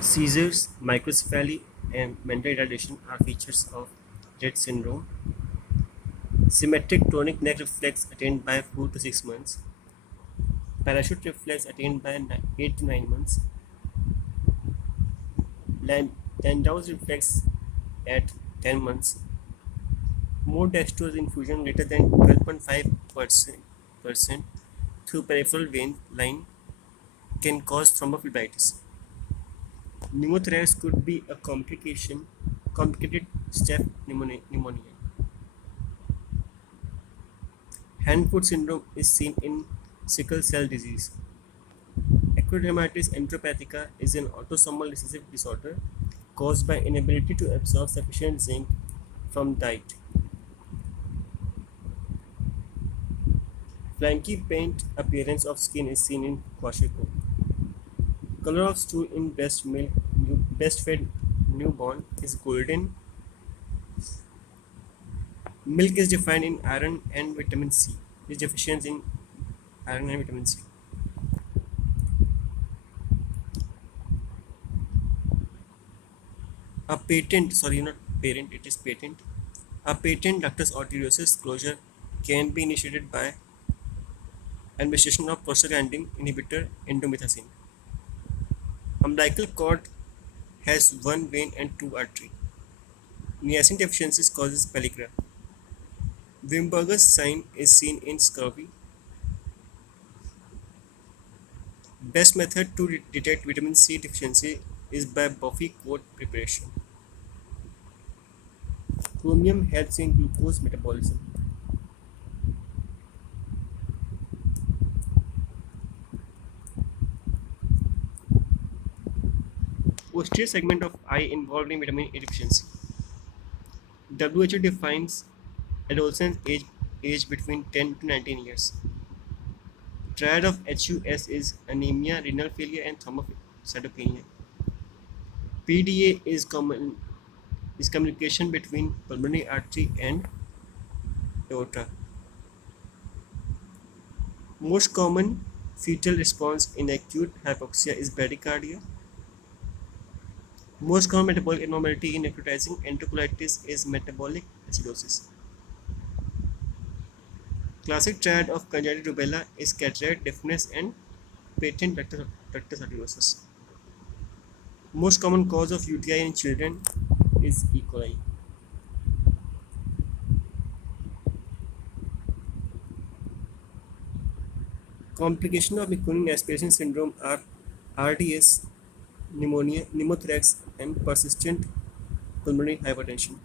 Seizures, microcephaly, and mental retardation are features of Rett syndrome. Symmetric tonic neck reflex attained by 4 to 6 months. Parachute reflex attained by 8 to 9 months. Landau's reflex at 10 months. More dextrose infusion greater than 12.5% through peripheral vein line can cause thrombophlebitis. Pneumothorax could be a complicated staph pneumonia. Hand-foot syndrome is seen in sickle cell disease. Ectodermatitis enteropathica is an autosomal recessive disorder caused by inability to absorb sufficient zinc from diet. Flaky paint appearance of skin is seen in kwashiorkor. Color of stool in breastfed newborn is golden. Milk is defined in iron and vitamin C. Is deficient in iron and vitamin C. A patent, sorry, not parent, it is patent. A patent ductus arteriosus closure can be initiated by administration of prostaglandin inhibitor indomethacin. Umbilical cord has one vein and two arteries. Niacin deficiency causes pellagra. Wimberger's sign is seen in scurvy. Best method to detect vitamin C deficiency is by Buffy coat preparation. Chromium helps in glucose metabolism. Posterior segment of eye involved in vitamin A deficiency. WHO defines adolescent age between 10 to 19 years. Triad of HUS is anemia, renal failure, and thrombocytopenia. PDA is communication between pulmonary artery and aorta. Most common fetal response in acute hypoxia is bradycardia. Most common metabolic abnormality in necrotizing enterocolitis is metabolic acidosis. Classic triad of congenital rubella is cataract, deafness, and patent ductus arteriosus. Most common cause of UTI in children is E. coli. Complications of Meconian aspiration syndrome are RDS, pneumonia, pneumothorax, and persistent pulmonary hypertension.